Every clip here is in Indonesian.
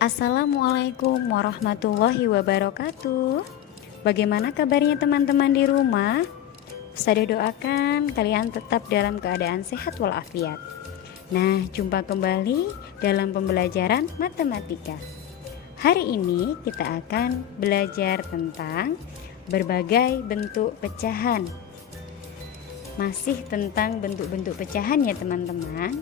Assalamualaikum warahmatullahi wabarakatuh. Bagaimana kabarnya teman-teman di rumah? Saya doakan kalian tetap dalam keadaan sehat walafiat. Nah, jumpa kembali dalam pembelajaran matematika. Hari ini kita akan belajar tentang berbagai bentuk pecahan. Masih tentang bentuk-bentuk pecahan ya teman-teman.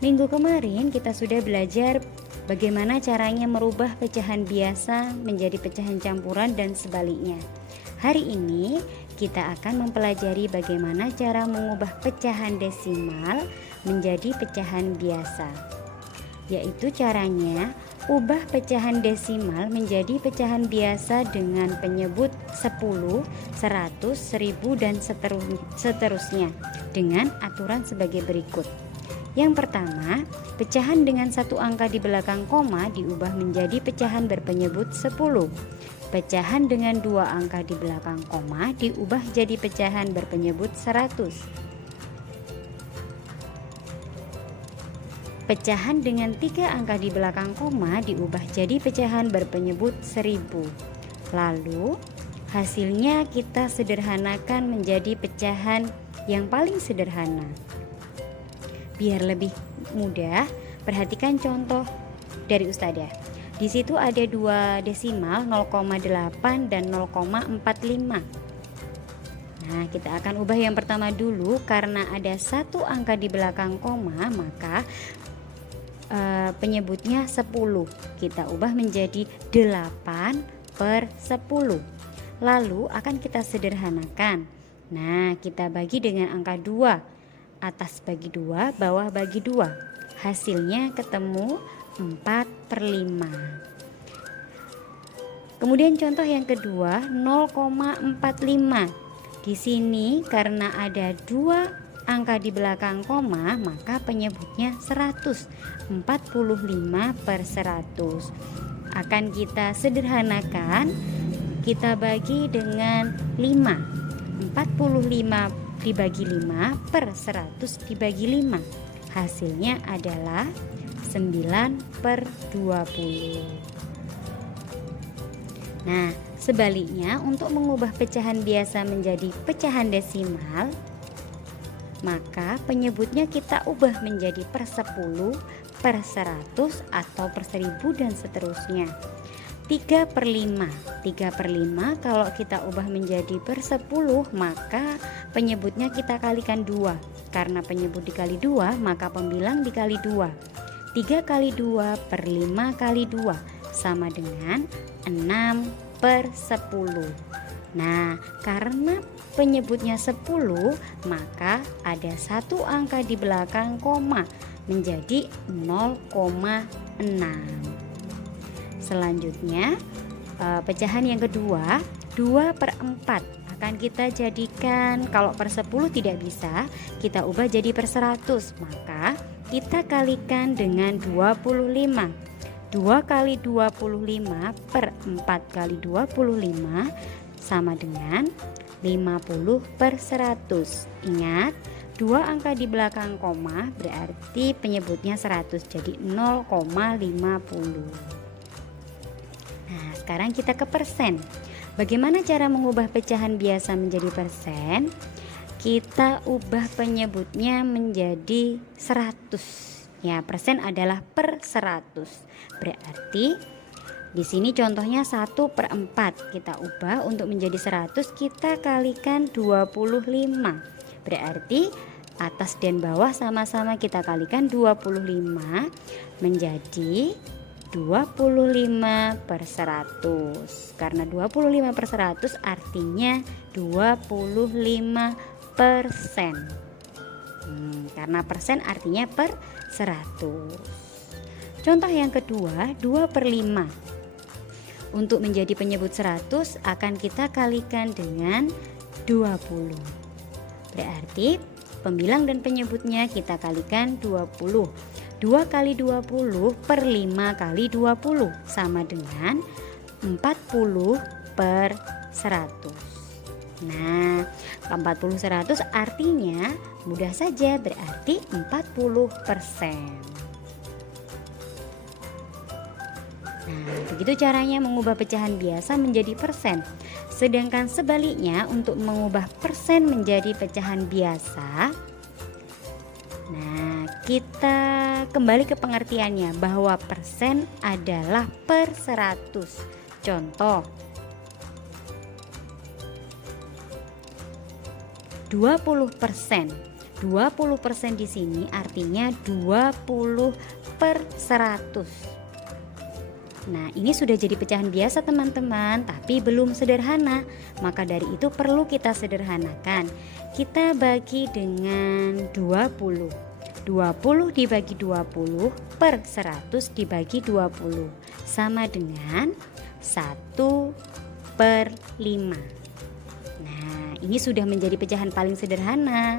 Minggu kemarin kita sudah belajar bagaimana caranya merubah pecahan biasa menjadi pecahan campuran dan sebaliknya. Hari ini kita akan mempelajari bagaimana cara mengubah pecahan desimal menjadi pecahan biasa. Yaitu caranya ubah pecahan desimal menjadi pecahan biasa dengan penyebut 10, 100, 1000 dan seterusnya dengan aturan sebagai berikut. Yang pertama, pecahan dengan satu angka di belakang koma diubah menjadi pecahan berpenyebut 10. Pecahan dengan dua angka di belakang koma diubah jadi pecahan berpenyebut 100. Pecahan dengan tiga angka di belakang koma diubah jadi pecahan berpenyebut 1000. Lalu, hasilnya kita sederhanakan menjadi pecahan yang paling sederhana. Biar lebih mudah, perhatikan contoh dari Ustadzah. Di situ ada dua desimal 0,8 dan 0,45. Nah, kita akan ubah yang pertama dulu. Karena ada satu angka di belakang koma, maka penyebutnya 10. Kita ubah menjadi 8/10. Lalu akan kita sederhanakan. Nah, kita bagi dengan angka 2. Atas bagi 2, bawah bagi 2. Hasilnya ketemu 4/5. Kemudian contoh yang kedua 0,45. Di sini karena ada dua angka di belakang koma, maka penyebutnya 100. 45/100. Akan kita sederhanakan, kita bagi dengan 5. 45 dibagi 5 per 100 dibagi 5. Hasilnya adalah 9/20. Nah, sebaliknya untuk mengubah pecahan biasa menjadi pecahan desimal, maka penyebutnya kita ubah menjadi per 10, per 100 atau per 1000 dan seterusnya. 3/5. 3/5 kalau kita ubah menjadi per 10, maka penyebutnya kita kalikan 2. Karena penyebut dikali 2, maka pembilang dikali 2. 3 kali 2 per 5 kali 2 sama dengan 6/10. Nah, karena penyebutnya 10, maka ada satu angka di belakang koma menjadi 0,6. Selanjutnya pecahan yang kedua 2/4 akan kita jadikan, kalau per 10 tidak bisa, kita ubah jadi per 100, maka kita kalikan dengan 25. 2 kali 25 per 4 kali 25 sama dengan 50/100. Ingat, dua angka di belakang koma berarti penyebutnya 100, jadi 0,50. Nah, sekarang kita ke persen. Bagaimana cara mengubah pecahan biasa menjadi persen? Kita ubah penyebutnya menjadi 100. Ya, persen adalah per 100. Berarti di sini contohnya 1/4. Kita ubah untuk menjadi 100, kita kalikan 25. Berarti atas dan bawah sama-sama kita kalikan 25 menjadi 25/100. Karena 25/100 artinya 25%. Karena persen artinya per 100. Contoh yang kedua 2/5. Untuk menjadi penyebut 100 akan kita kalikan dengan 20. Berarti pembilang dan penyebutnya kita kalikan 20. 2 kali 20 per 5 kali 20 sama dengan 40/100. Nah, 40/100 artinya mudah saja, berarti 40%. Nah, begitu caranya mengubah pecahan biasa menjadi persen. Sedangkan sebaliknya untuk mengubah persen menjadi pecahan biasa, nah kita kembali ke pengertiannya bahwa persen adalah per 100. Contoh, 20%. 20% di sini artinya 20 per 100. Nah, ini sudah jadi pecahan biasa teman-teman, tapi belum sederhana. Maka dari itu perlu kita sederhanakan. Kita bagi dengan 20. 20 dibagi 20 per 100 dibagi 20 sama dengan 1 per 5. Nah, ini sudah menjadi pecahan paling sederhana.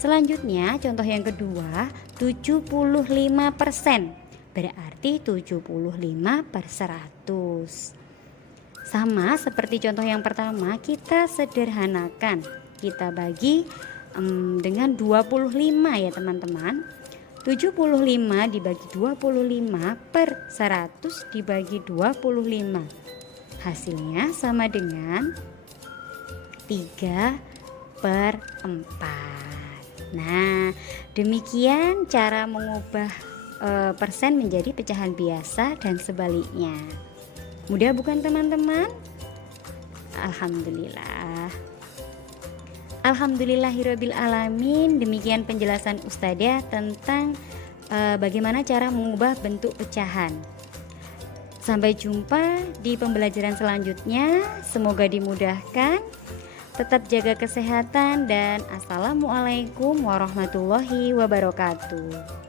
Selanjutnya, contoh yang kedua, 75%. Berarti 75 per 100. Sama seperti contoh yang pertama, kita sederhanakan. Kita bagi dengan 25 ya teman-teman. 75 dibagi 25 per 100 dibagi 25. Hasilnya sama dengan 3 per 4. Nah, demikian cara mengubah persen menjadi pecahan biasa dan sebaliknya. Mudah bukan teman-teman? Alhamdulillah. Alhamdulillahirabbil alamin. Demikian penjelasan Ustadzah tentang bagaimana cara mengubah bentuk pecahan. Sampai jumpa di pembelajaran selanjutnya. Semoga dimudahkan. Tetap jaga kesehatan dan assalamualaikum warahmatullahi wabarakatuh.